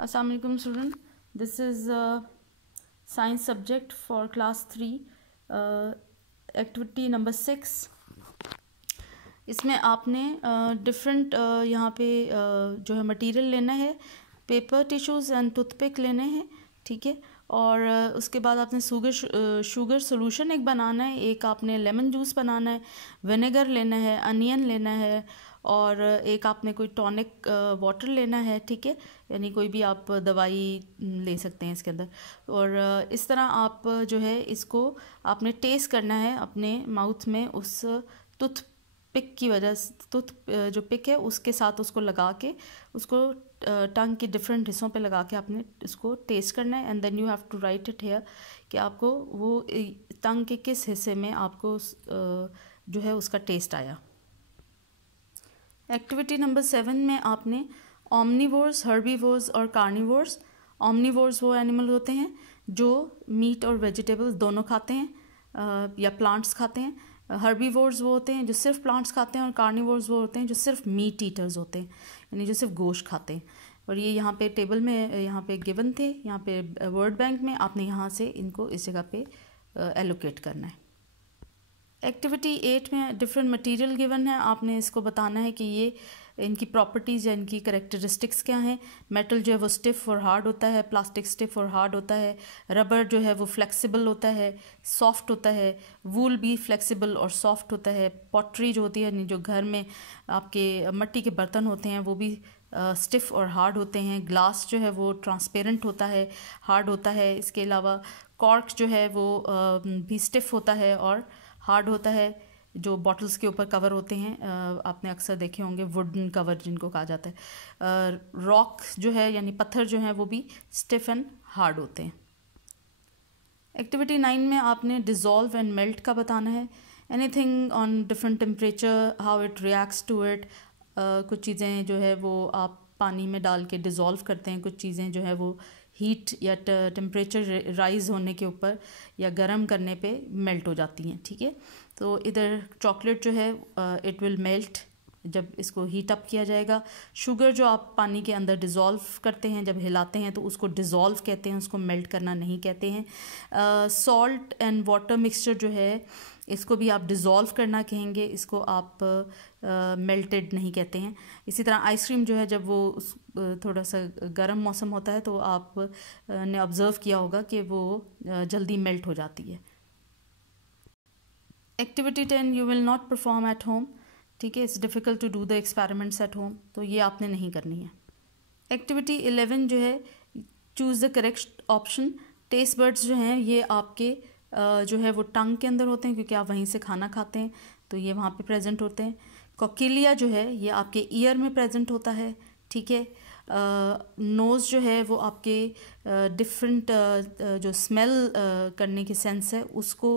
Assalamu alaikum student. This is a science subject for class 3 activity number 6. इसमें आपने different यहाँ पे जो है मटेरियल लेना है, पेपर टिश्यूज़ एंड टूथपिक लेने हैं, ठीक है। और उसके बाद आपने शुगर सोल्यूशन एक बनाना है, एक आपने लेमन जूस बनाना है, विनेगर लेना है, अनियन लेना है और एक आपने कोई टॉनिक वाटर लेना है, ठीक है। यानी कोई भी आप दवाई ले सकते हैं इसके अंदर। और इस तरह आप जो है इसको आपने टेस्ट करना है अपने माउथ में, उस टूथ पिक की वजह से, टूथ जो पिक है उसके साथ उसको लगा के, उसको टंग के डिफरेंट हिस्सों पे लगा के आपने इसको टेस्ट करना है। And then you have to write it here कि आपको वो टंग के किस हिस्से में आपको जो है उसका टेस्ट आया। एक्टिविटी नंबर 7 में आपने ओमनीवोर्स, हर्बीवोर्स और कार्निवोर्स। ओमनीवोर्स वो एनिमल होते हैं जो मीट और वेजिटेबल्स दोनों खाते हैं या प्लांट्स खाते हैं। हर्बीवोर्स वो होते हैं जो सिर्फ प्लांट्स खाते हैं और कार्निवोर्स वो होते हैं जो सिर्फ मीट ईटर्स होते हैं, यानी जो सिर्फ गोश्त खाते हैं। और ये यहाँ पे टेबल में यहाँ पे गिवन थे, यहाँ पे वर्ड बैंक में आपने यहाँ से इनको इस जगह पे एलोकेट करना है। एक्टिविटी 8 में डिफरेंट मटेरियल गिवन है, आपने इसको बताना है कि ये इनकी प्रॉपर्टीज़ या इनकी करेक्टरिस्टिक्स क्या हैं। मेटल जो है वो स्टिफ और हार्ड होता है, प्लास्टिक स्टिफ और हार्ड होता है, रबर जो है वो फ्लेक्सिबल होता है, सॉफ्ट होता है, वूल भी फ्लेक्सिबल और सॉफ्ट होता है। पॉटरी जो होती है, यानी जो घर में आपके मिट्टी के बर्तन होते हैं वो भी स्टिफ और हार्ड होते हैं। ग्लास जो है वो ट्रांसपेरेंट होता है, हार्ड होता है। इसके अलावा कॉर्क जो है वो भी स्टिफ होता है और हार्ड होता है। जो बॉटल्स के ऊपर कवर होते हैं आपने अक्सर देखे होंगे, वुडन कवर जिनको कहा जाता है। रॉक जो है यानी पत्थर जो है वो भी स्टिफ एंड हार्ड होते हैं। एक्टिविटी 9 में आपने डिज़ोल्व एंड मेल्ट का बताना है। Anything on different temperature, how it reacts to it. कुछ चीज़ें जो है वो आप पानी में डाल के डिज़ोल्व करते हैं, कुछ चीज़ें जो है वो हीट या टेम्परेचर राइज़ होने के ऊपर या गर्म करने पे मेल्ट हो जाती हैं, ठीक है। तो इधर चॉकलेट जो है इट विल मेल्ट जब इसको हीट अप किया जाएगा। शुगर जो आप पानी के अंदर डिज़ोल्व करते हैं, जब हिलाते हैं तो उसको डिज़ोल्व कहते हैं, उसको मेल्ट करना नहीं कहते हैं। सॉल्ट एंड वाटर मिक्सचर जो है इसको भी आप डिज़ोल्व करना कहेंगे, इसको आप मेल्टेड नहीं कहते हैं। इसी तरह आइसक्रीम जो है जब वो थोड़ा सा गर्म मौसम होता है तो आप ने ऑब्ज़र्व किया होगा कि वो जल्दी मेल्ट हो जाती है। Activity 10 you will not perform at home, ठीक है। It's difficult to do the experiments at home, तो ये आपने नहीं करनी है। एक्टिविटी 11 जो है choose the correct option. Taste buds जो हैं ये आपके जो है वो टंग के अंदर होते हैं क्योंकि आप वहीं से खाना खाते हैं, तो ये वहाँ पे प्रेजेंट होते हैं। कोकिलिया जो है ये आपके ईयर में प्रेजेंट होता है, ठीक है। नोज़ जो है वो आपके डिफरेंट जो स्मेल करने की सेंस है उसको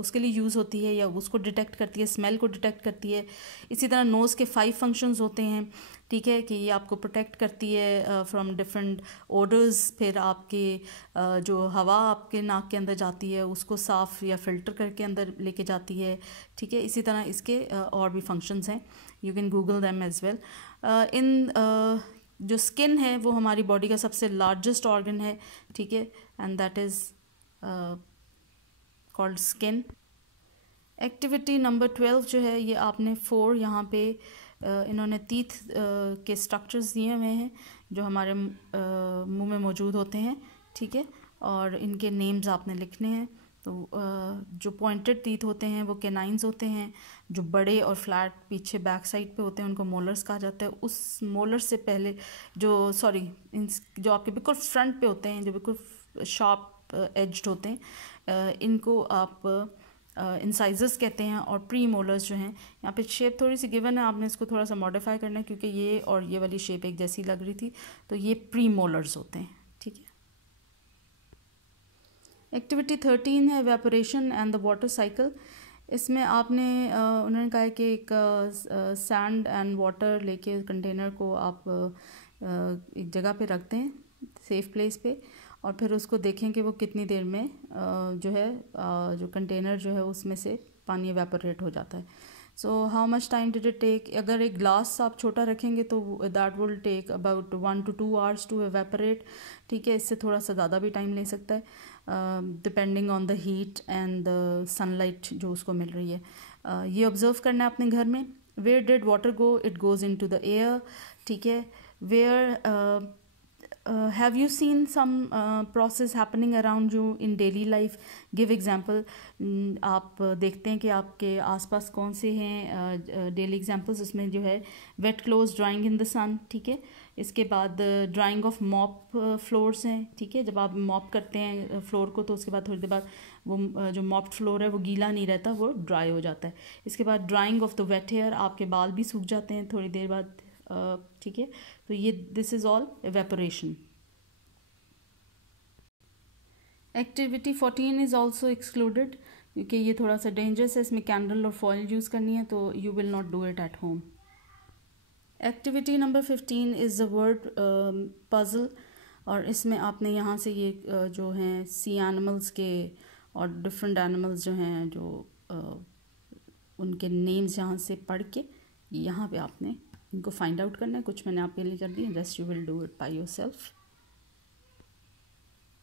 उसके लिए यूज़ होती है या उसको डिटेक्ट करती है, स्मेल को डिटेक्ट करती है। इसी तरह नोज़ के 5 फंक्शंस होते हैं, ठीक है, कि ये आपको प्रोटेक्ट करती है फ्रॉम डिफरेंट ओडर्स। फिर आपके जो हवा आपके नाक के अंदर जाती है उसको साफ़ या फ़िल्टर करके अंदर लेके जाती है, ठीक है। इसी तरह इसके और भी फंक्शंस हैं, you can Google them as well. इन जो स्किन है वो हमारी बॉडी का सबसे लार्जेस्ट ऑर्गन है, ठीक है, and that is called skin. Activity number 12 जो है ये आपने 4 यहाँ पे इन्होंने टीथ के स्ट्रक्चर्स दिए हुए हैं जो हमारे मुंह में मौजूद होते हैं, ठीक है, और इनके नेम्स आपने लिखने हैं। तो जो पॉइंटेड टीथ होते हैं वो कैनाइंस होते हैं, जो बड़े और फ्लैट पीछे बैक साइड पे होते हैं उनको मोलर्स कहा जाता है। उस मोलर से पहले जो जो आपके बिल्कुल फ्रंट पे होते हैं, जो बिल्कुल शार्प एज्ड होते हैं, इनको आप इंसाइजर्स कहते हैं। और प्री मोलर्स जो हैं, यहाँ पे शेप थोड़ी सी गिवन है, आपने इसको थोड़ा सा मॉडिफाई करना है क्योंकि ये और ये वाली शेप एक जैसी लग रही थी, तो ये प्री मोलर्स होते हैं, ठीक है। एक्टिविटी 13 है evaporation and the water cycle. इसमें आपने उन्होंने कहा है कि एक सैंड एंड वाटर लेके कंटेनर को आप एक जगह पे रखते हैं, सेफ़ प्लेस पे, और फिर उसको देखें कि वो कितनी देर में जो है जो कंटेनर जो है उसमें से पानी एवेपोरेट हो जाता है। So how much time did it take, अगर एक ग्लास आप छोटा रखेंगे तो that will take about 1 to 2 hours to evaporate, ठीक है, इससे थोड़ा सा ज़्यादा भी टाइम ले सकता है depending on the heat and the sunlight जो उसको मिल रही है। ये ऑब्जर्व करना है अपने घर में। Where did water go, it goes into the air, ठीक है। Where have you seen some process happening around you in daily life? Give example. आप देखते हैं कि आपके आसपास कौन से हैं डेली एग्जांपल्स, उसमें जो है wet clothes drying in the sun, ठीक है। इसके बाद ड्राइंग ऑफ मॉप फ्लोर्स हैं, ठीक है, जब आप मॉप करते हैं फ्लोर को तो उसके बाद थोड़ी देर बाद वो जो मॉप्ड फ्लोर है वो गीला नहीं रहता, वो ड्राई हो जाता है। इसके बाद drying of the wet hair, आपके बाल भी सूख जाते हैं थोड़ी देर बाद, ठीक है। तो ये this is all evaporation. Activity 14 is also excluded क्योंकि ये थोड़ा सा डेंजरस है, इसमें कैंडल और फॉइल यूज़ करनी है, तो you will not do it at home. Activity number 15 is the word puzzle, और इसमें आपने यहाँ से ये जो हैं सी एनिमल्स के और डिफरेंट एनिमल्स जो हैं जो उनके नेम्स यहाँ से पढ़ के यहाँ पे आपने इनको फाइंड आउट करना है। कुछ मैंने आपके लिए कर दिए, just you will do it by yourself.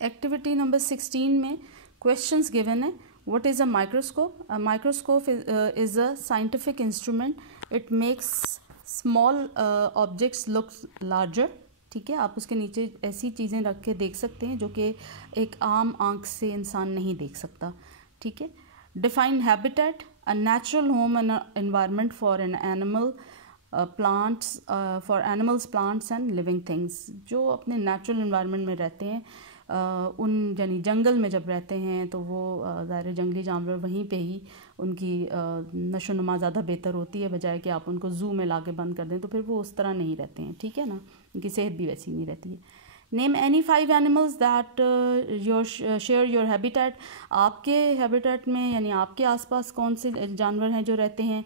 Activity number 16 में क्वेश्चंस गिवन है। What is a microscope? A microscope is a scientific instrument, it makes small objects look larger, ठीक है। आप उसके नीचे ऐसी चीज़ें रख के देख सकते हैं जो कि एक आम आंख से इंसान नहीं देख सकता, ठीक है। Define habitat, a natural home and environment for an animal, plants, for animals, plants and living things, जो अपने नेचुरल इन्वायरमेंट में रहते हैं, उन यानी जंगल में जब रहते हैं तो वो ज़ाहिर जंगली जानवर वहीं पे ही उनकी नशोनुमा ज़्यादा बेहतर होती है, बजाय कि आप उनको ज़ू में ला के बंद कर दें तो फिर वो उस तरह नहीं रहते हैं, ठीक है ना, उनकी सेहत भी वैसी नहीं रहती है। Name any 5 animals that share your habitat, आपके हैबिटेट में यानी आपके आसपास कौन से जानवर हैं जो रहते हैं,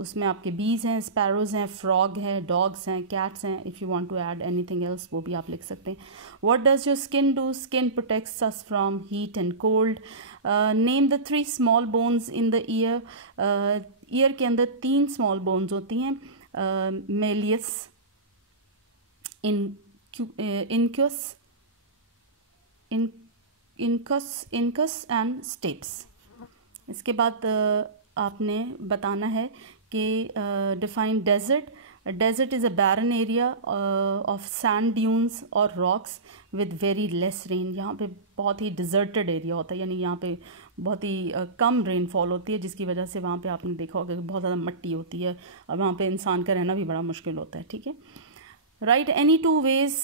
उसमें आपके बीज हैं, स्पैरोज़ हैं, फ्रॉग हैं, डॉग्स हैं, कैट्स हैं। If you want to add anything else वो भी आप लिख सकते हैं। What does your skin do? Skin protects us from heat and cold. Name the 3 small bones in the ear, ear के अंदर 3 स्मॉल बोन्स होती हैं, मेलियस, इनकस एंड स्टेप्स। इसके बाद आपने बताना है कि define desert. Desert is a barren area of sand dunes और rocks with very less rain. यहाँ पे बहुत ही डिजर्टेड एरिया होता है, यानी यहाँ पे बहुत ही कम रेनफॉल होती है, जिसकी वजह से वहाँ पे आपने देखा होगा कि बहुत ज़्यादा मिट्टी होती है और वहाँ पे इंसान का रहना भी बड़ा मुश्किल होता है, ठीक है। Write any 2 ways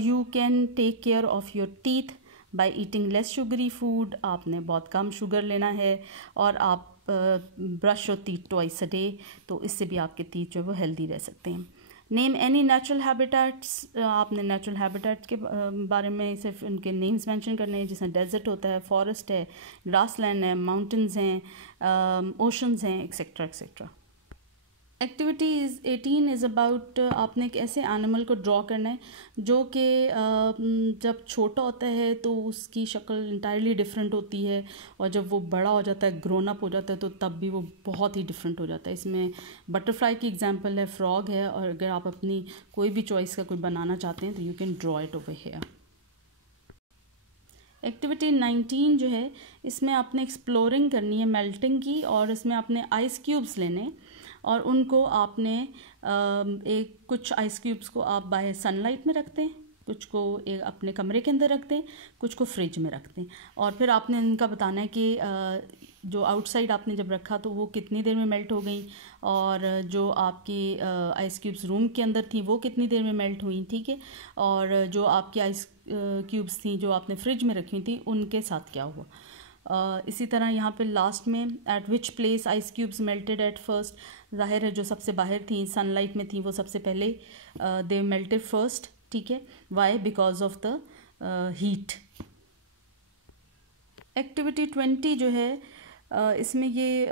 you can take care of your teeth by eating less sugary food. आपने बहुत कम शुगर लेना है और आप brush your teeth twice a day, तो इससे भी आपके टीथ जो है वो हेल्दी रह सकते हैं। नेम एनी नेचुरल हैबिटेट्स, आपने नेचुरल हैबिटेट्स के बारे में सिर्फ उनके नेम्स मेंशन करने हैं, जिसमें डेजर्ट होता है, फॉरेस्ट है, ग्रासलैंड है, माउंटेन्स हैं, ओशंस हैं, etcetera etcetera. Activity 18 is about, आपने एक ऐसे एनिमल को ड्रॉ करना है जो कि जब छोटा होता है तो उसकी शक्ल इंटायरली डिफरेंट होती है, और जब वो बड़ा हो जाता है, ग्रोन अप हो जाता है, तो तब भी वो बहुत ही डिफरेंट हो जाता है। इसमें बटरफ्लाई की एग्जांपल है, फ्रॉग है, और अगर आप अपनी कोई भी चॉइस का कोई बनाना चाहते हैं तो you can draw it over here. Activity 19 जो है, इसमें आपने एक्सप्लोरिंग करनी है मेल्टिंग की, और इसमें आपने आइस क्यूब्स लेने और उनको आपने एक कुछ आइस क्यूब्स को आप बाहर सनलाइट में रखते हैं, कुछ को एक अपने कमरे के अंदर रखते हैं, कुछ को फ्रिज में रखते हैं, और फिर आपने इनका बताना है कि जो आउटसाइड आपने जब रखा तो वो कितनी देर में मेल्ट हो गई, और जो आपकी आइस क्यूब्स रूम के अंदर थी वो कितनी देर में मेल्ट हुई, ठीक है। और जो आपकी आइस क्यूब्स थी जो आपने फ्रिज में रखी थी उनके साथ क्या हुआ। इसी तरह यहाँ पे लास्ट में eight which place ice cubes melted at first, ज़ाहिर है जो सबसे बाहर थी सनलाइट में थी वो सबसे पहले दे मेल्टेड फर्स्ट, ठीक है। Why? Because of the heat. Activity 20 जो है, इसमें ये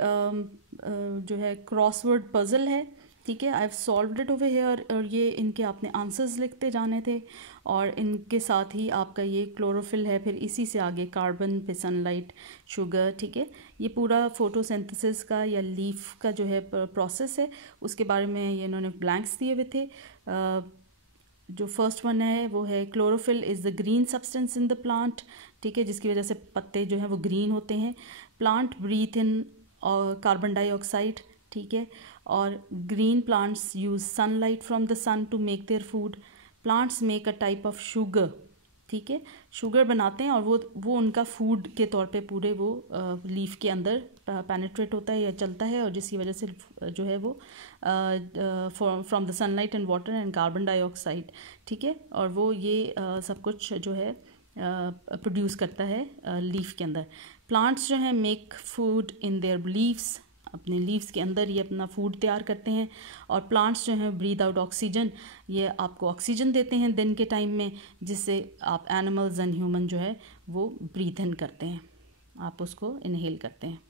जो है क्रॉसवर्ड पज़ल है, ठीक है। I have solved it over here, और ये इनके आपने आंसर्स लिखते जाने थे, और इनके साथ ही आपका ये क्लोरोफिल है, फिर इसी से आगे कार्बन पे सनलाइट, शुगर। ठीक है, ये पूरा फोटोसिंथेसिस का या लीफ का जो है प्रोसेस है, उसके बारे में ये इन्होंने ब्लैंक्स दिए हुए थे। जो फर्स्ट वन है वो है chlorophyll is the green substance in the plant. ठीक है, जिसकी वजह से पत्ते जो हैं वो ग्रीन होते हैं। Plant breathe in carbon dioxide. ठीक है, और green plants use sunlight from the sun to make their food. Plants make a type of sugar. ठीक है, शुगर बनाते हैं, और वो उनका फूड के तौर पे पूरे वो लीफ के अंदर पेनिट्रेट होता है या चलता है, और जिसकी वजह से जो है वो from the sunlight and water and carbon dioxide. ठीक है, और वो ये सब कुछ जो है प्रोड्यूस करता है लीफ के अंदर। प्लांट्स जो है make food in their leaves, अपने लीव्स के अंदर ये अपना फूड तैयार करते हैं। और प्लांट्स जो हैं ब्रीद आउट ऑक्सीजन, ये आपको ऑक्सीजन देते हैं दिन के टाइम में, जिससे आप एनिमल्स एंड ह्यूमन जो है वो ब्रीथ इन करते हैं, आप उसको इनहेल करते हैं।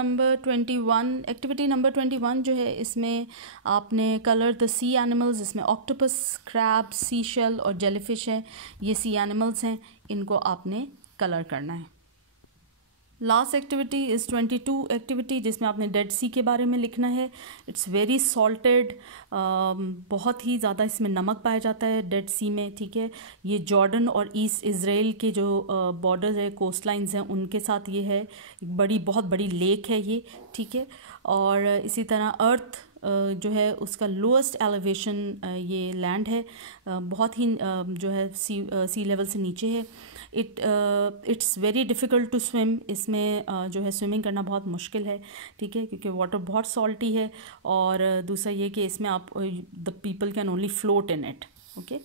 नंबर 21, एक्टिविटी नंबर 21 जो है, इसमें आपने कलर द सी एनिमल्स। इसमें ऑक्टोपस, क्रैब, सी शेल और जेलीफिश है, ये सी एनिमल्स हैं, इनको आपने कलर करना है। लास्ट एक्टिविटी इज़ 22 एक्टिविटी, जिसमें आपने डेड सी के बारे में लिखना है। इट्स वेरी सॉल्टेड, बहुत ही ज़्यादा इसमें नमक पाया जाता है डेड सी में। ठीक है, ये जॉर्डन और ईस्ट इज़राइल के जो बॉर्डर है, कोस्ट लाइन्स हैं, उनके साथ ये है, एक बहुत बड़ी लेक है ये। ठीक है, और इसी तरह अर्थ जो है उसका लोएस्ट एलिवेशन ये लैंड है, बहुत ही जो है सी लेवल से नीचे है। It's very difficult to swim, इसमें जो है स्विमिंग करना बहुत मुश्किल है। ठीक है, क्योंकि वाटर बहुत सॉल्टी है, और दूसरा ये कि इसमें आप the people can only float in it. Okay,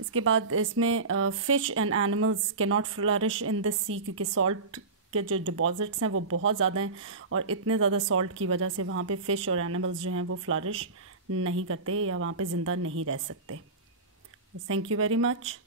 इसके बाद इसमें fish and animals can not flourish in this sea, क्योंकि सॉल्ट के जो डिपॉजिट्स हैं वो बहुत ज़्यादा हैं, और इतने ज़्यादा सॉल्ट की वजह से वहाँ पे फ़िश और एनिमल्स जो हैं वो फ्लरिश नहीं करते या वहाँ पे ज़िंदा नहीं रह सकते। Thank you very much.